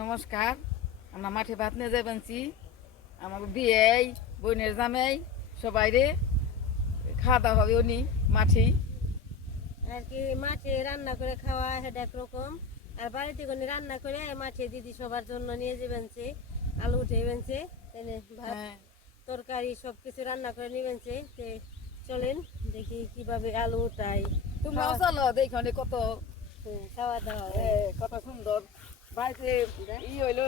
নমস্কার। আমরা মাঠে ভাত নিয়ে যাবেনছি। আমার বিয়ে বোনের জামাই সবাই রে খাওয়া দাওয়া হবে উনি মাঠেই আর কি মাঠে রান্না করে খাওয়া সেটা একরকম। আর বাড়িতে কোনো রান্না করে মাঠে দিদি সবার জন্য নিয়ে যাবেনছে, আলু উঠে বেনছে, ভাত হ্যাঁ তরকারি সব কিছু রান্না করে নিবেনছে। চলেন দেখি কিভাবে আলু উঠাই, তোমরাও চলো দেখো কত খাওয়া দাওয়া কত সুন্দর বাড়িতে ই হইলো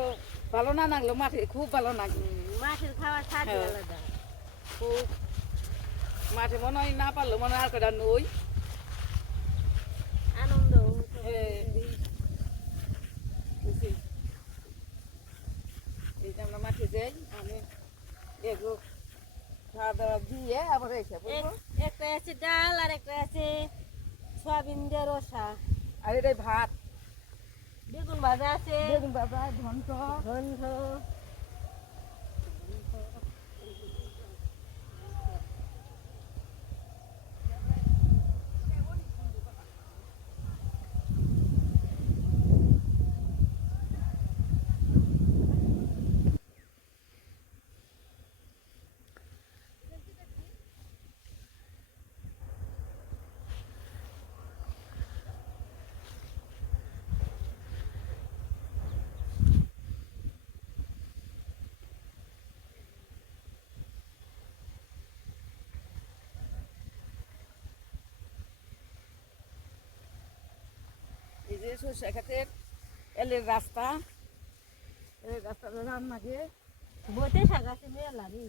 ভালো না লাগলো মাঠে খুব ভালো লাগলো। মাঠের খাওয়ার স্বাদ হ্যাঁ। আলাদা। খুব মাঠে মনে হয় না পারলো মনে হয় আর কটা নই আনন্দ এই যে আমরা মাঠে যাই আমি দেখো খাওয়া দাওয়া দিয়ে আবার এসে বলবো। একটা আছে ডাল আর একটা আছে সয়াবিন দিয়ে রসা, আর এটাই ভাত বেগুন ভাজা আছে, বেগুন ভাজা ঘন্ট ঘন্ট। এই যে সরষে ক্ষেতের এলের রাস্তা এলের রাস্তাটা রান্না গিয়ে বইতে শাক আছে মেলা রে।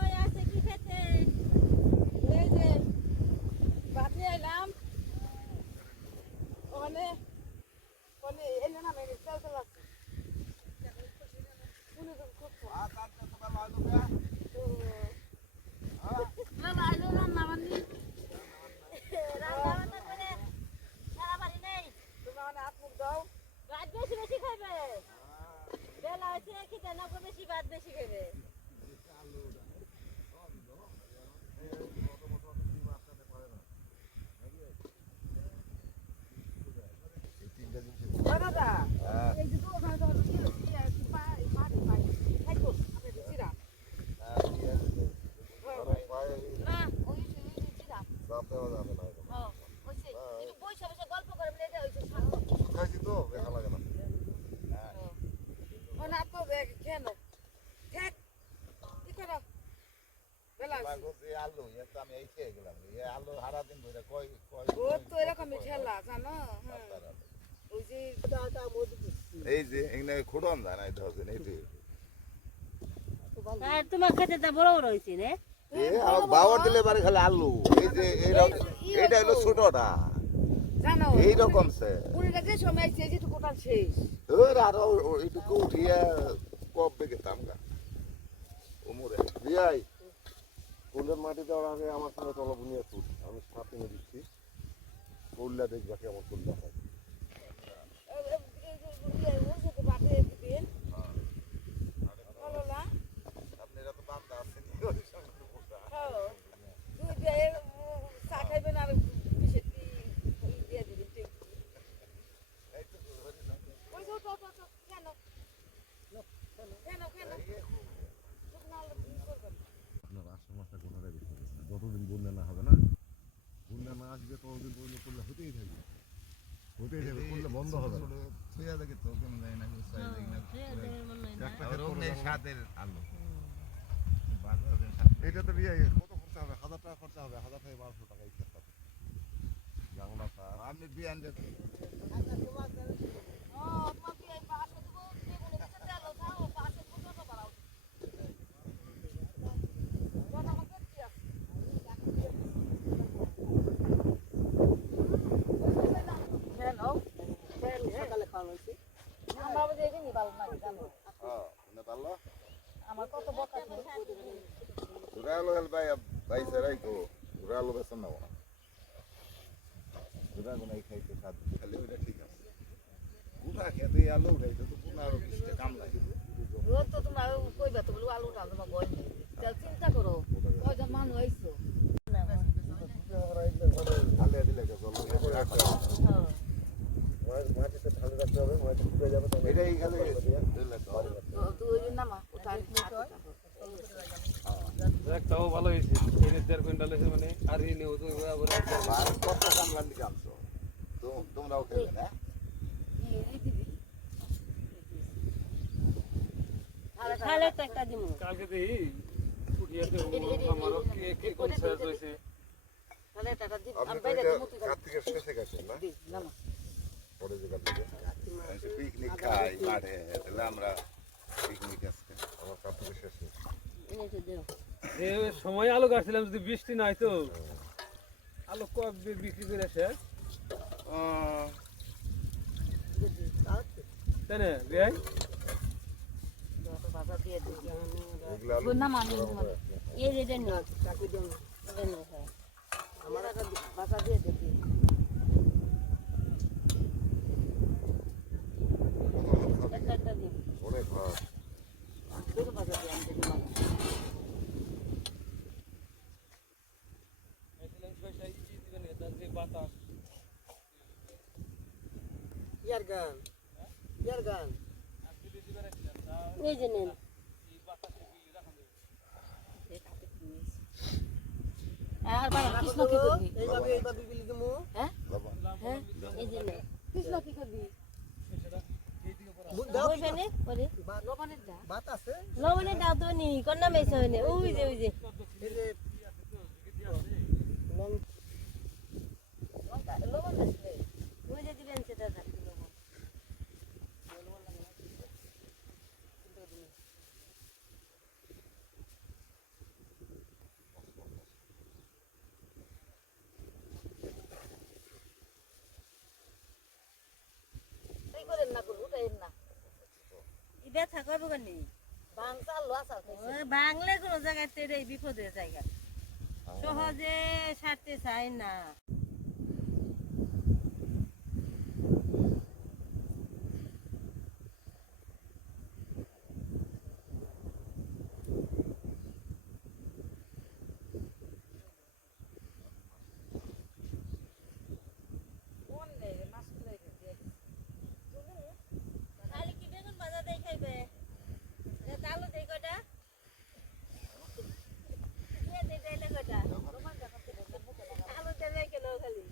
ওই আছে কি খেতে? এই যে ভাত নিয়ে এলাম ওখানে ওখানে এলে না মেরে চাল চাল আছে রান্না বান্নি রান্না বান্না করে সারা বাড়ি নেই। তুমি মানে হাত মুখ দাও ভাত বেশি বেশি খাইবে, বেলা হয়েছে খিদে না করে বেশি ভাত বেশি খাইবে। দাদা এই যে তো ওখানে তোমার মাটি পাই খাইতো আপনি দিছিরা না ওই দিছিরা হ্যাঁ ওইছে একটু বইসা বসে গল্প করে বলে এটা হইছে ও না তো দেখ কেন ঠিক কি করো বেলা ও তো এরকমই খেলা জানো হ্যাঁ ওই যে এই যে এখানে খোড়ন যায় না এটা হচ্ছে এইটি আর তোমার খেতে তা বড় বড় হয়েছে রে। বাবার দিলে বাড়ি খালি আলু এই যে এইটা হলো ছোটটা জানো এইরকম সে পুরিটা যে সময় আসছে যেটুকুটা শেষ ওর আরো এইটুকু উঠিয়ে কবে গেতাম গা ওমরে বিয়াই কোলের মাটি দেওয়ার আগে আমার সঙ্গে চলো বুনিয়া তুল আমি সাথে নিয়ে দিচ্ছি করলে দেখবা কেমন করলে হয় আপনারা তো বান্দা আছেন চা খাইবেন আর দিয়ে দিবেন কেন কেন যতদিন বন্যা না হবে না বন্যা না আসবে ততদিন পর্যন্ত করলে হতেই হইতেই থাকবে হইতেই থাকবে করলে বন্ধ হবে না থুয়া দেখে তো কেমন যায় না সাইজ দেখি না একটা আবার ক্ষেত অন্য করে স্বাদের আলু বাজারে এটা তো কত খরচা হবে 1000 টাকা খরচা হবে 1000 থেকে 1200 টাকা এই ক্ষেতটাতে জাংলা সার আপনি বিয়ান যে সকালে খাওয়ানো হয়েছে না তাহলে আমার কত বকা Duralo el vai serai ko duralo besan na ona duralo নাই খাইতে সাদ খালি ওটা ঠিক আছে উঠা খেতে আলু খাইতে তো পুরো আরো কিছু কাম লাগে রোজ তো তোমার কইবা তো বলো আলু টাল তোমার বল তাহলে চিন্তা করো কয়জন মানুষ হইছো খালে দিলে কে বলো মাটিতে ঢালে রাখতে হবে মাটি শুকিয়ে যাবে তখন এটাই খালি দিলে তো তুই নামা উঠাই একটাও ভালো হয়েছে এই 1.5 কুইন্টাল এসে মানে আর ই নেও তো আবার আর কত কাম লাগি কামছো তো তোমরাও খেলে না খালে তো একটা দিমু কালকে দেই উঠিয়াতে আমারও কি কোন সাইজ হইছে তাহলে টাকা দিব আপনি আমি তো বাইরে এটা মুতি কার্তিকের শেষে গেছেন না দি নামা পরে যে কার্তিকে পিকনিক খাই মাঠে তাহলে আমরা পিকনিক আজকে আমার কার্তিকের শেষে এনেছে দেও এ সময় আলু কাটছিলাম যদি বৃষ্টি নাই তো আলু কব বিক্রি করে আসে তাই না ভাই বাজার দিয়ে দিই এগুলো আলু নামা আমি এই যে দেন না চাকু দেন দেন হ্যাঁ আমার একটা বাজার দিয়ে দিই একটা দিন অনেক ভাত দুটো বাজার দিয়ে আমি দিলাম বাতাস ইয়ার গান এই যে নেন আর বাবা কৃষ্ণ কি করবি এইভাবে বিলি দিমু হ্যাঁ লবণ হ্যাঁ এই যে নেন কৃষ্ণ কি করবি বইবে নে পরে লবণের দা লবণে দাও তো নি কোন নামে এসে হইনে ওই যে লবণ আছে ওই যে দিবেন সেটা থাকবে লবণ এই করেন না করবো উঠাইন না ই ব্যথা করবো কেন বাং চাল লোয়াসাল বাংলা কোন জায়গায় তেরে বিপদের জায়গা সহজে সারতে চায় না কোন রে মাছ তুলে দিয়ে খালি কি বেগুন ভাজা দেই খাইবে আলু দেই কটা দেই দেই কটা আলু দেই কেন খালি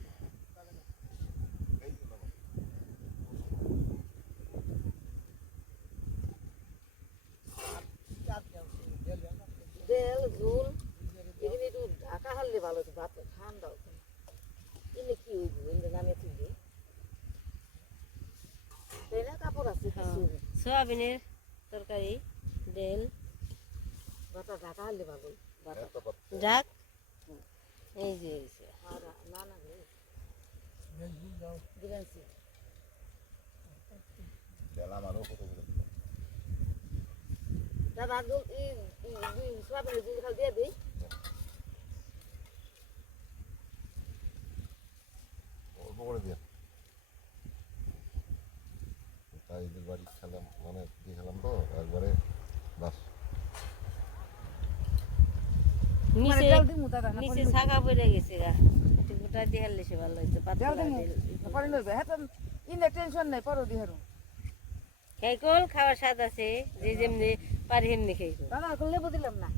তেল ঝোল এখানে একটু ঢাকা হারলে ভালো হতো ভাত ঠান্ডা হতো এলে কি হইব এলে নামে তুলবে তাই না কাপড় আছে কিছু সোয়াবিনের তরকারি ডাল ভাতটা ঢাকা হারলে ভালো ভাত ডাক এই যে হইছে। আর না না রে দিবেন গেলাম আরো কত করে দাদা দুই সোয়াবিনের দুই খাল দিয়ে দিই অল্প করে দিয়ে তাইদের বাড়ি খেলাম মানে দিয়ে খেলাম তো একবারে বাস নিচে তেল দিমু দাদা না নিচে ছাগা পড়ে গেছে গা একটু গোটা দিয়ে হারলে সে ভালো হইতো পাতলা তেল দিমু পরে লইবে হ্যাঁ তো ইনে টেনশন নাই পরে দিহারু খাইকল খাওয়ার স্বাদ আছে যে যেমনি পারি এমনি খাইকল দাদা এখন লেবু দিলাম না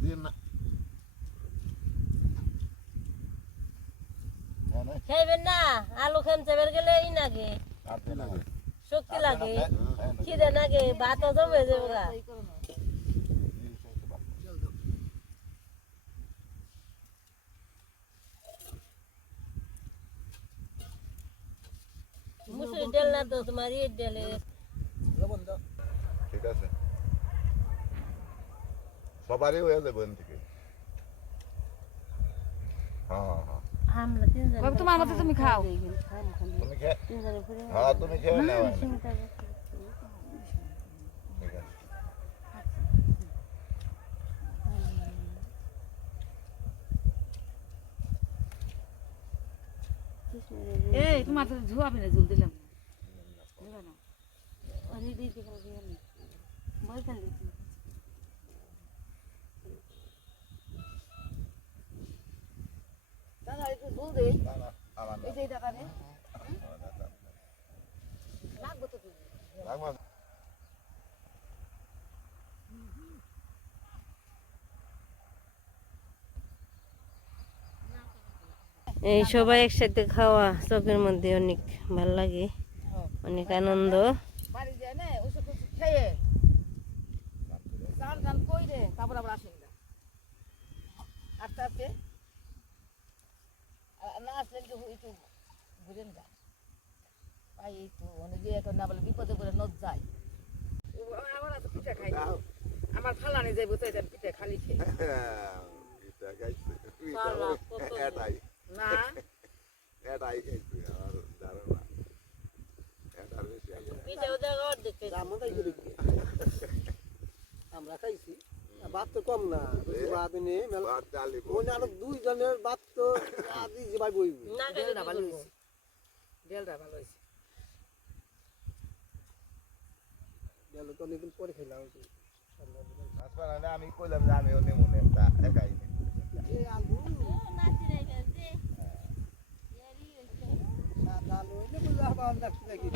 দিয়ে না না না খাইবেন না আলু খেমচে বের গেলে ই লাগে আর দিয়ে না শক্তি লাগে খিদে লাগে ভাতও জমে যাবে গা। মুসুরি ডাল না তো তোমার ইট ডালে ঠিক আছে সবারই হয়ে যাবে এখান থেকে হ্যাঁ হ্যাঁ আমরা তিনজন বাবু তোমার মতো তুমি খাও তুমি খেয়ে তিনজনে ঘুরে হ্যাঁ তুমি খেয়ে নাও ঠিক আছে এই তোমার তো ধোয়াবে না জল দিলাম দিবা না অনেক দিদি করে দিয়ে নি বলতেন দিদি দাদা একটু জল দে না না আমার না এই যে টাকা নে লাগবে তো তুমি লাগবে এই সবাই একসাথে খাওয়া চোখের মধ্যে অনেক ভালো লাগে অনেক আনন্দ বাড়ি যায় না ওষুধ টষুধ খেয়ে চান টান কইরে তারপর আবার আসেন না আস্তে আস্তে না আসলে একটু ঘুরেন যা পাই তো অনেক এখন না বলে বিপদে করে নদ যায় আমার এত পিঠা খাই না। আমার ফালানি যাইব তো এটা পিঠা খালি খেয়ে এটা গাইছে এটাই না এটাই গাইছে আর জানো না এটার বেশি আছে পিঠাও দেখো দেখতে আমরা খাইছি ভাত তো কম না ভাত এনে ভাত ডালি মনে আরো 2 জনের ভাত তো আদি যে ভাই বইবি না ডেলটা ভালো হয়েছে ডেলটা ভালো হয়েছে গেল তো অনেকদিন পরে খেলাম আসলে আমি কইলাম যে আমি ওনে মনে একটা একাই এই আলু সাদা আলু এনে বললে আবার দেখতে লাগি